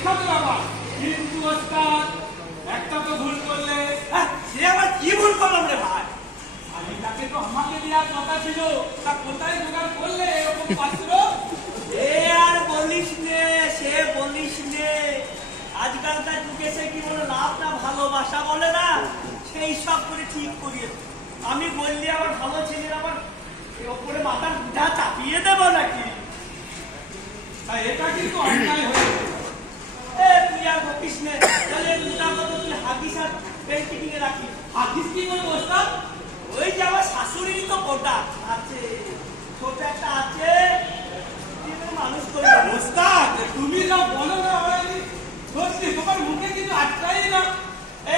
বিখ্যাত ব্যাপার, কিন্তু ওস্তাদ একটা তো ভুল করলে। সে আবার কি ভুল করলাম রে ভাই? শালিটাকে তো আমাকে দেওয়ার কথা ছিল, তা কোথায় জোগাড় করলে এরকম পাত্র? এ আর বলিস নে, সে বলিস নে। আজকালকার যুগে সে কি বলে লাভ না ভালোবাসা বলে না, সেই সব করে ঠিক করিয়ে আমি বললি আবার ভালো ছেলের আবার ওপরে মাথার বুঝা চাপিয়ে দেবো নাকি? এটা কিন্তু অন্যায় হয়েছে। তুই আর বকিস নে, তাহলে দুটার মতো তুই হাদিস আর পেন্টিং এ রাখি। হাদিস কি করবো ওস্তাদ? ওই যে আমার শাশুড়িরই তো গোটা আছে, ছোট একটা আছে, মানুষ করে ওস্তাদ তুমি যা বলো না আমি সত্যি তোমার মুখে কিন্তু আটকাই না।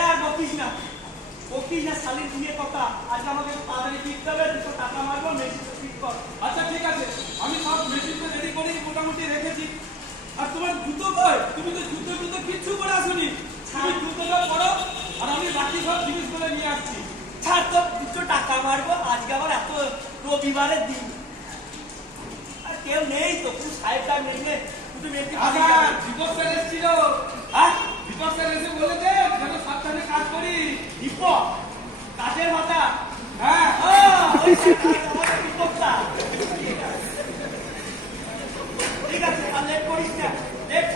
আর বকিস না শালির দিয়ে কথা। আজকে আমাকে তাড়াতাড়ি ফিরতে হবে, 200 টাকা মারবো, মেশিনটা ঠিক কর। আচ্ছা ঠিক আছে, আমি সব মেশিনটা রেডি করে মোটামুটি রেখেছি। আর তোমার জুতো কই? তুমি তো জুতো কিচ্ছু করে আসোনি। তুমি জুতোটা পরো আর আমি বাকি সব জিনিসগুলো নিয়ে আসছি। ছাড় তো, 200 টাকা মারবো। আজকে আবার এত রবিবারের দিন, আর কেউ নেই তো, কোন সাহেবটা নেই নে, শুধু মেয়েটি আচ্ছা দীপক স্যার এসেছিল। দীপক স্যার এসে বলেছে যেন সাবধানে কাজ করি। দীপক কাজের মাথা? হ্যাঁ ওই আমাদের দীপকটা। ঠিক আছে, লেট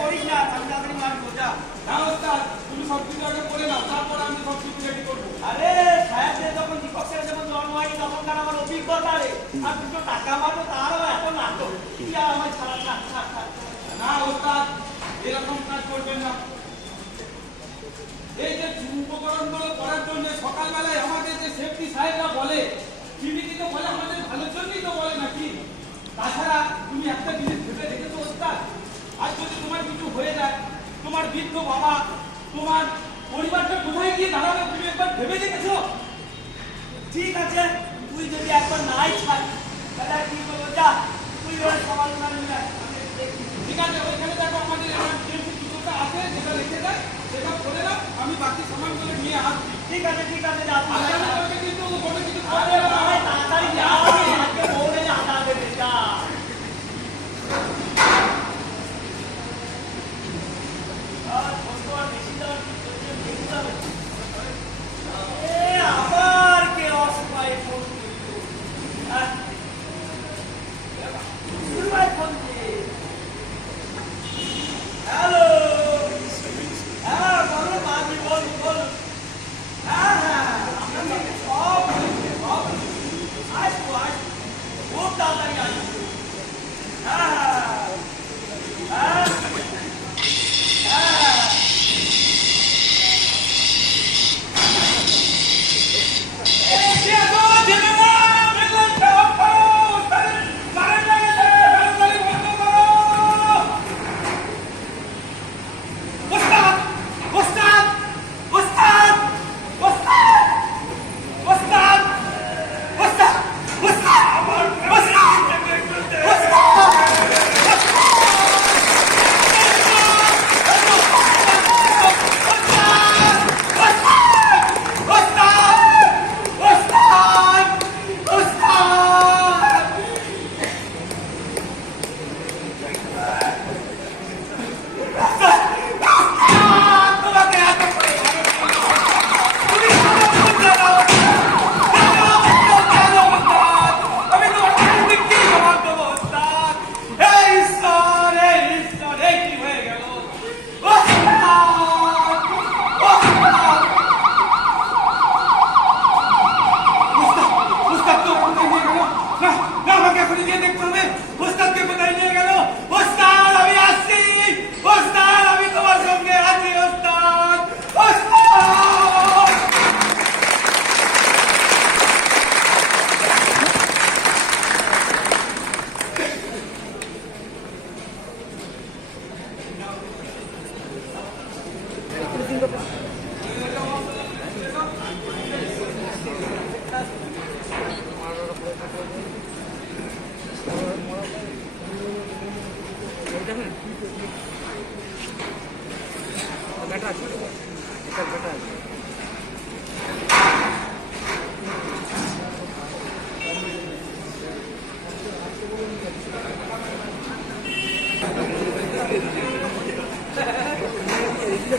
করিস না, তাড়াতাড়ি মারবো। যা হ্যাঁ ওস্তাদ, তুমি সব কিছু আগে করে নাও, তারপর আমি সব কিছু রেডি করবো। আরে সাহেবদের যখন দীপক সাহেব যখন জন্ম হয়নি তখনকার আমার অভিজ্ঞতা রে, আর 200 টাকা মারবো তারও এত নাটক। কি আর আমার ছাড়া ছাড়। না ওস্তাদ, এরকম কাজ করবেন না। এই যে উপকরণগুলো করার জন্য সকালবেলায় আমাদের যে সেফটি সাহেবরা বলে, তিনি কিন্তু বলে আমাদের ভালোর জন্যই তো বলে নাকি? তাছাড়া তুমি একটা জিনিস ভেবে দেখেছো ওস্তাদ, আর যদি তোমার কিছু হয়ে যায়, তোমার বৃদ্ধ বাবা, তোমার পরিবারটা কোথায় গিয়ে দাঁড়াবে তুমি একবার ভেবে দেখেছো? ঠিক আছে, তুই যদি একবার নাই ছাড় তাহলে আর কি করবো? যা তুই ওর সমালোচনা নিয়ে আয়, আমি দেখি। ঠিক আছে, ওইখানে দেখো আমাদের এমার্জেন্সি কিছুটা আছে, যেটা রেখে দেয় সেটা করে দাও, আমি বাকি সামানগুলো নিয়ে আসছি। ঠিক আছে যা তুই আর যা। জানো তোমাকে কিন্তু কোনো কিছু আরে ভাই তাড়াতাড়ি যা, আজকে বউরে আদা দেবে। যা আবার কে অসহায় ফোন ফোন দিয়ে। হ্যালো, হ্যাঁ বলো মাঝি, বল। হ্যাঁ আপনার সব আসবো, খুব তাড়াতাড়ি আসবো। হ্যাঁ বেটা আছে, বেটা আছে। আমার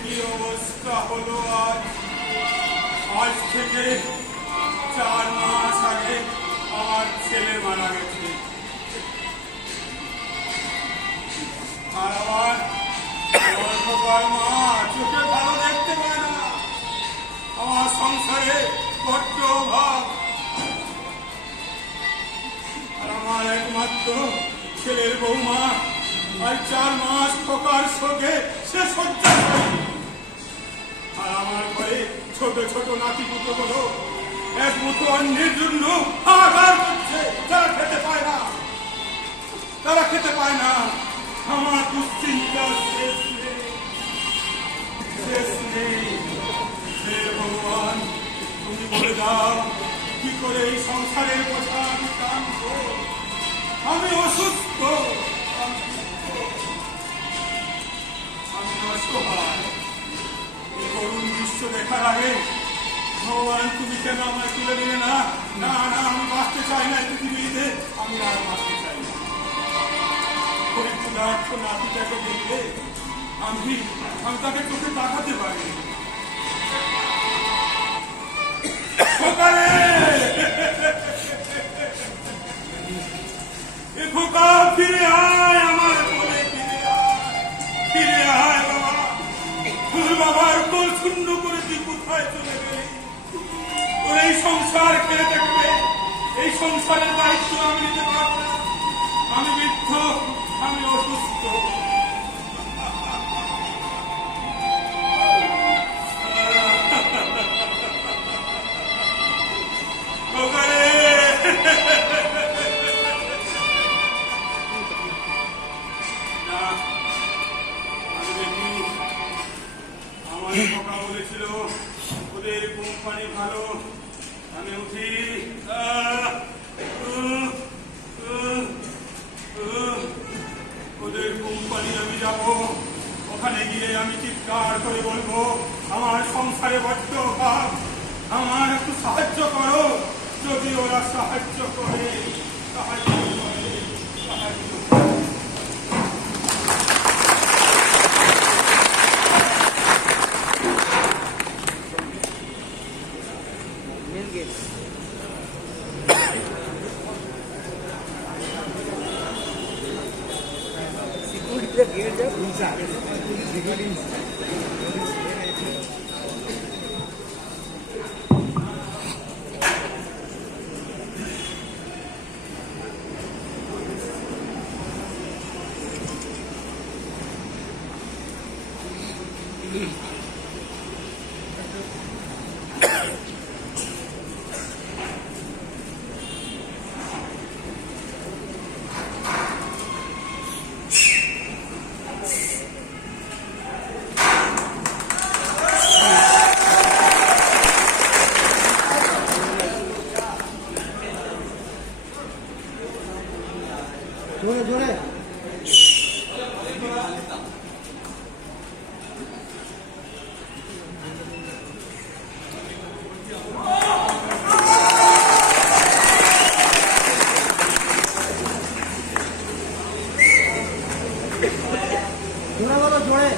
কি অবস্থা হলো আজ আজ থেকে 4 মাস আগে আমার ছেলে মারা গেছে আর আমার খোকার মা চোখে ভালো দেখতে পায় না আমার সংসারে বড্ড অভাব আর আমার একমাত্র ছেলের বৌমা আর 4 মাস খোকার সঙ্গে সে সজ্জা করে আর আমার ঘরে ছোট ছোট নাতি পুত্রগুলো এক মুঠো অন্যের জন্য হাহাকার করছে তারা খেতে পায় না আমার দুশ্চিন্তা শেষ নেই হে ভগবান তুমি বলে দাও কি করে এই সংসারের কথা আমি টানবো আমি অসুস্থ আমি অসহায় এই করুণ দৃশ্য দেখার আগে ভগবান তুমি কেন আমায় তুলে দিলে না না না আমি বাঁচতে চাই না পৃথিবীতে আমি আর বাঁচতে চাই না পরীক্ষার্থ নাতিটাকে দেখলে আমি তাকে চোখে তাকাতে পারি খোকা ফিরে আয় আমার কোলে ফিরে আয় বাবা তোর বাবার কোল শূন্য করে তুই কোথায় চলে গেলি তোর এই সংসার খেলে দেখবে এই সংসারের দায়িত্ব আমি নিতে পারবো না আমি বৃদ্ধ আমি অসুস্থ বলেছিল ওদের কোম্পানি ভালো আমি উঠি ওদের কোম্পানি আমি যাব ওখানে গিয়ে আমি চিৎকার করে বলবো আমার সংসারে বড্ড অভাব আমার একটু সাহায্য করো যদি ওরা সাহায্য করে সাহায্য করে সাহায্য করে জোরে জোরে জোরে বলো জোরে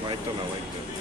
হোয়াইটটা না হোয়াইটটা